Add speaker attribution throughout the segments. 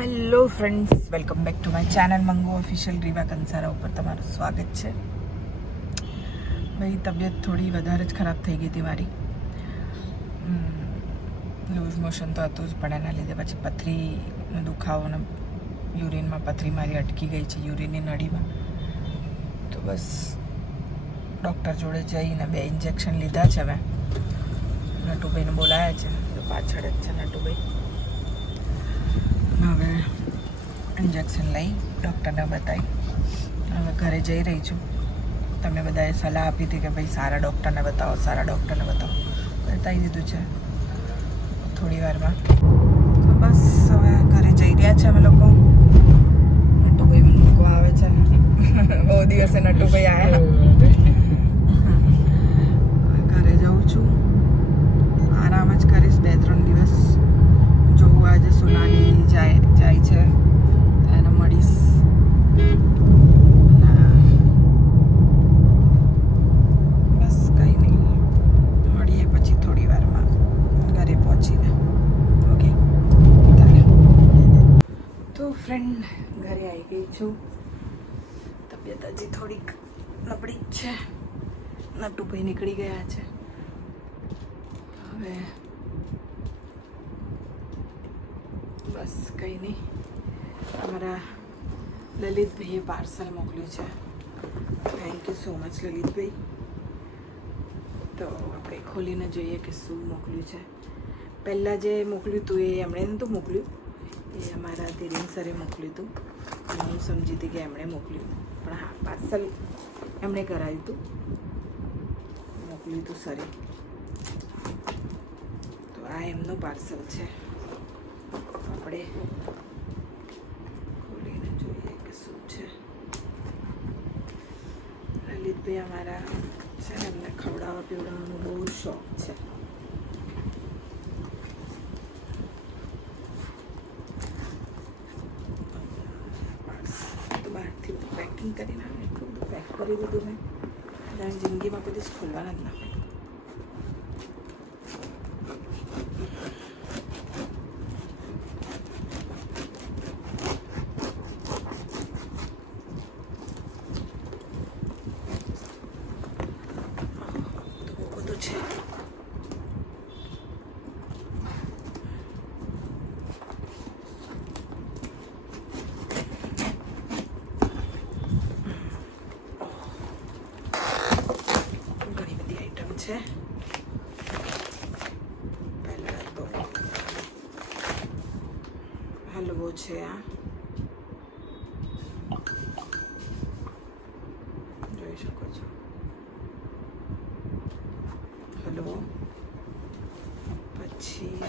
Speaker 1: Hello friends, welcome back to my channel Mango Official Riva Kansara ઉપર તમારું સ્વાગત છે. ભાઈ તબિયત થોડી વધારે જ ખરાબ થઈ ગઈ હતી મારી. લૂઝ મોશન તો હતું જ, પણ એના લીધે પછી પથરીનો દુખાવો ને યુરિનમાં પથરી મારી અટકી ગઈ છે, યુરિનની નળીમાં. તો બસ, ડૉક્ટર જોડે જઈને બે ઇન્જેક્શન લીધા છે મેં નટુભાઈને બોલાયા છે, તો પાછળ જ છે નટુભાઈ. હવે ઇન્જેક્શન લઈ ડૉક્ટરને બતાવી. હવે ઘરે જઈ રહી છું. તમને બધાએ સલાહ આપી હતી કે ભાઈ સારા ડૉક્ટરને બતાવો, સારા ડૉક્ટરને બતાવો. બતાવી દીધું છે. થોડી વારમાં. બસ હવે ઘરે જઈ રહ્યા છે અમે લોકો. નટુભાઈ મને મૂકવા આવે છે. બહુ દિવસે નટુભાઈ આવ્યા ઘરે જાઉં છું. આરામ જ કરીશ બે, ત્રણ દિવસ. આજે સુનાની જાય જાય છે. એને મળીશ. બસ કંઈ નહીં. મળીએ પછી થોડી વારમાં. ઘરે પહોંચીને. ઓકે. તો ફ્રેન્ડ ઘરે આવી ગઈ છું. તબિયત હજી થોડીક નબળી જ છે. નટુભાઈ નીકળી ગયા છે. હવે બસ કંઈ નહીં. અમારા લલિતભાઈએ પાર્સલ મોકલ્યું છે. Thank you so much Lalitbhai. તો આપણે ખોલીને જોઈએ કે શું મોકલ્યું છે. પહેલાં જે મોકલ્યું હતું એ એમણે નહોતું મોકલ્યું. એ અમારા ધીરેન સરે મોકલ્યું હતું. હું સમજી હતી કે એમણે મોકલ્યું. પણ હા, પાર્સલ એમણે કરાવ્યું હતું. મોકલ્યું હતું સરે. તો આ એમનું પાર્સલ છે. આપણે ખોલીને જોઈએ કે શું છે. લલિતભાઈ અમારા છે એમને ખવડાવવા પીવડાવવાનો બહુ શોખ છે. બહારથી પેકિંગ કરીને આવે, એટલું બધું પેક કરી દીધું મેં. જાણે જિંદગીમાં કોઈ દિવસ ખોલવાના જ ના હોય તો બહુ બધું છે ઘણી બધી આઈટમ છે પહેલાં તો હલવો છે આ જોઈ શકો છો હલવો પછી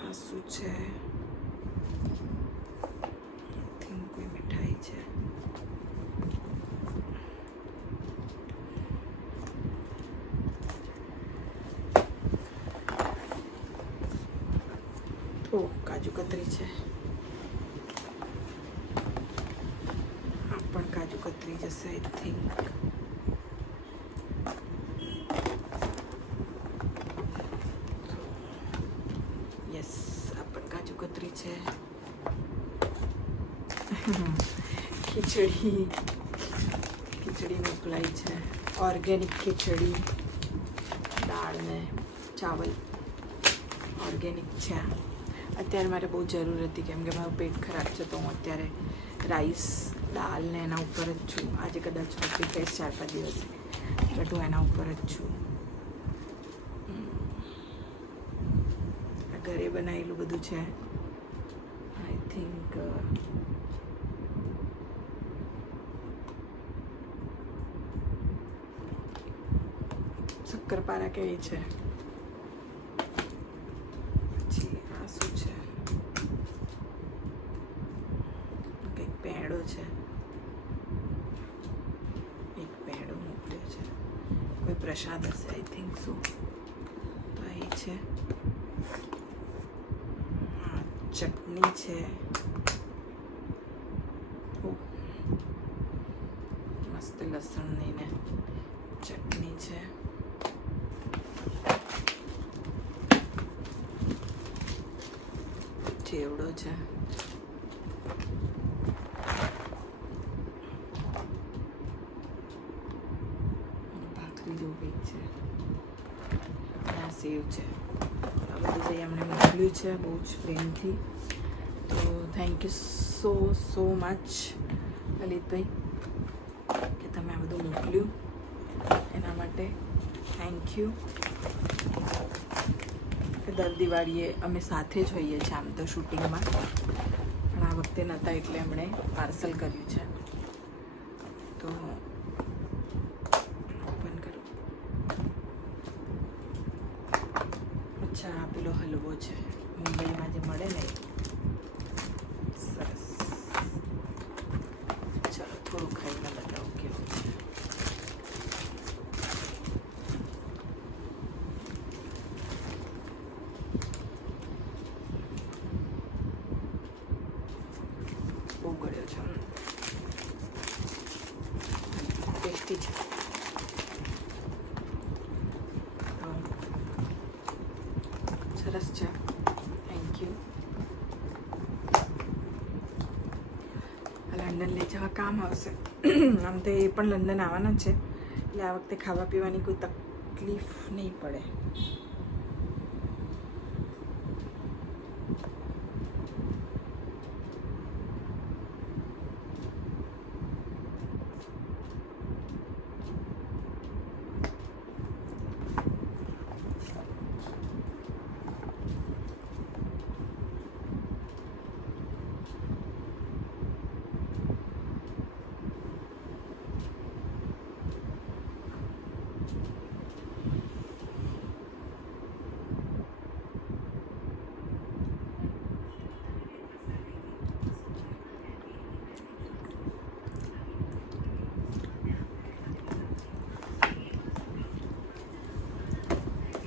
Speaker 1: આ શું છે થિંક કોઈ મીઠાઈ છે તો કાજુ કતરી છે. આ પણ કાજુ કતરી જશે આઈ થિંક યસ આ પણ કાજુ કતરી છે. ખીચડી. ખીચડી મોકલાઈ છે. ઓર્ગેનિક ખીચડી દાળ ને ચાવલ. ઓર્ગેનિક છે. અત્યારે મારે બહુ જરૂર હતી કેમ કે મારું પેટ ખરાબ છે તો હું અત્યારે રાઈસ, દાલ ને એના ઉપર જ છું. આજે કદાચ રોટલી થઈશ ચાર પાંચ દિવસ. બટ હું એના ઉપર જ છું. ઘરે બનાવેલું બધું છે. આઈ થિંક શક્કરપારા કેવી છે પછી આ શું છે કંઈક પેડો છે એક પેડો મોકલ્યો છે કોઈ પ્રસાદ હશે આઈ થિંક શું તો અહીં છે હા ચટણી છે. મસ્ત લસણની ને ચટણી છે. ચેવડો છે. ભાખરી જેવું કંઈક છે. આ સેવ છે. આ બધું જે એમણે મોકલ્યું છે, બહુ જ પ્રેમથી. તો thank you so so much Lalitbhai કે તમે આ બધું મોકલ્યું. એના માટે થેન્ક યુ દર દિવાળીએ અમે સાથે જ હોઈએ છીએ આમ તો શૂટિંગમાં પણ આ વખતે નહોતા એટલે એમણે પાર્સલ કર્યું છે. તો ઓપન કરું અચ્છા આ પેલો હલવો છે મુંબઈમાં જે મળે ને એ. સરસ ચાલો થોડું ખાઈને બતાવું કેવું છે બહુ ગળ્યો છે ટેસ્ટી છે સરસ છે થેન્ક યુ લંડન લઈ જવા કામ આવશે. આમ તો એ પણ લંડન આવવાના છે. એટલે આ વખતે ખાવા પીવાની કોઈ તકલીફ નહીં પડે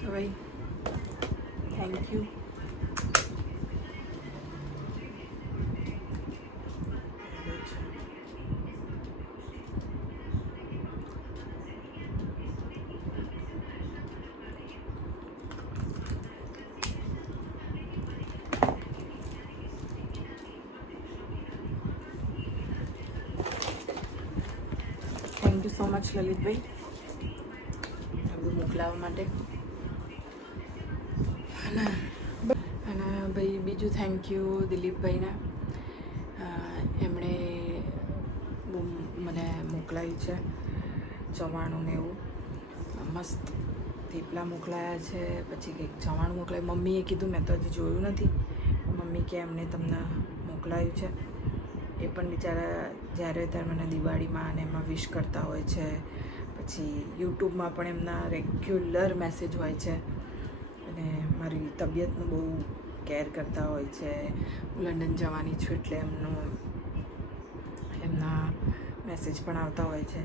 Speaker 1: તો ભાઈ thank you thank you so much Lalitbhai આ બધું મોકલાવવા માટે બીજું થેન્ક યુ દિલીપભાઈને એમણે બહુ મને મોકલાયું છે, ચવાણું ને એવું. મસ્ત થેપલા મોકલાયા છે, પછી કંઈક ચવાણું મોકલાયું. મમ્મીએ કીધું, મેં તો હજી જોયું નથી. મમ્મી કે એમને તમને મોકલાયું છે. એ પણ બિચારા જ્યારે ત્યારે મને દિવાળીમાં અને એમાં વિશ કરતા હોય છે. પછી યુટ્યુબમાં પણ એમના રેગ્યુલર મેસેજ હોય છે. અને મારી તબિયતનું બહુ કેર કરતા હોય છે, લંડન જવાની છું એટલે એમનું, એમના મેસેજ પણ આવતા હોય છે.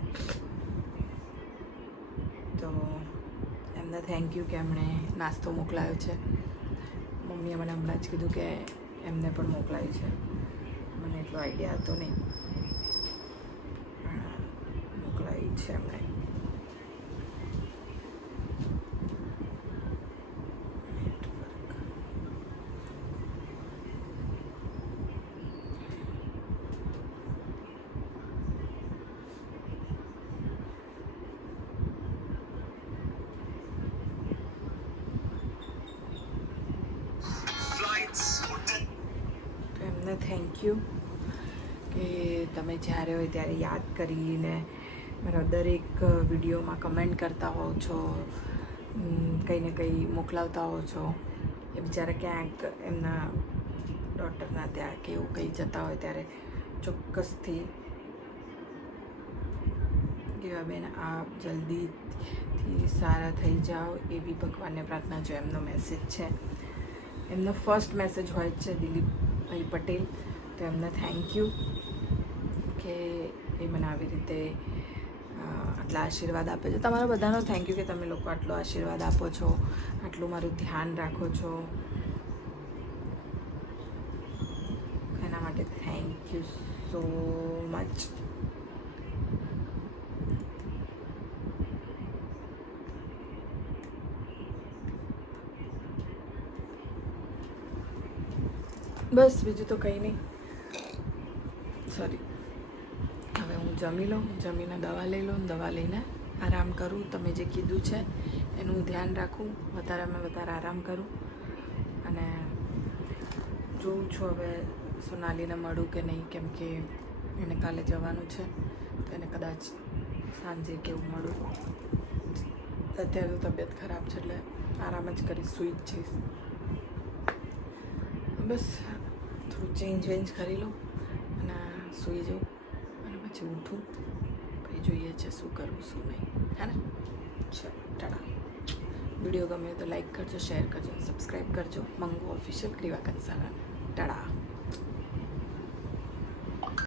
Speaker 1: તો એમને થેન્ક યુ કે એમણે નાસ્તો મોકલાયો છે. મમ્મીએ મને હમણાં જ કીધું કે એમને પણ મોકલાયું છે. મને એટલો આઈડિયા હતો નહીં. પણ મોકલાવી છે એમણે તો એમને થેન્ક યુ કે તમે જ્યારે હોય ત્યારે યાદ કરીને મારા દરેક વિડીયોમાં કમેન્ટ કરતા હોવ છો કંઈ ને કંઈ મોકલાવતા હોવ છો. એ બિચારા ક્યાંક એમના ડૉક્ટરના ત્યાં કે એવું કંઈ જતા હોય ત્યારે ચોક્કસથી કેવા બેન આપ જલ્દીથી સારા થઈ જાઓ એવી ભગવાનને પ્રાર્થના જો એમનો મેસેજ છે. એમનો ફર્સ્ટ મેસેજ હોય છે દિલીપભાઈ પટેલ. તો એમને થેન્ક યુ કે એ મને આવી રીતે આટલા આશીર્વાદ આપે છે. તમારા બધાનો થેન્ક યુ કે તમે લોકો આટલો આશીર્વાદ આપો છો, આટલું મારું ધ્યાન રાખો છો. એના માટે થેન્ક યુ સો મચ બસ, બીજું તો કંઈ નહીં સોરી હવે હું જમી લઉં, જમીને દવા લઈ લઉં, દવા લઈને આરામ કરું. તમે જે કીધું છે, એનું ધ્યાન રાખું. વધારેમાં વધારે આરામ કરું. અને જોઉં છું હવે સોનાલીને મળું કે નહીં, કેમ કે એને કાલે જવાનું છે. તો એને કદાચ સાંજે કેવું મળું. અત્યારે તો તબિયત ખરાબ છે, એટલે આરામ જ કરીશ સૂઈ જ જઈશ. બસ, થોડું ચેન્જ વેન્જ કરી લઉં અને સૂઈ જાઉં. પછી ઉઠું પછી જોઈએ છે શું કરવું, શું નહીં. હે ને? ચલો, ટાટા. વીડિયો ગમે તો લાઈક કરજો, શેર કરજો, સબસ્ક્રાઈબ કરજો. મંગુ ઓફિશિયલ ક્રિવા કંસારાને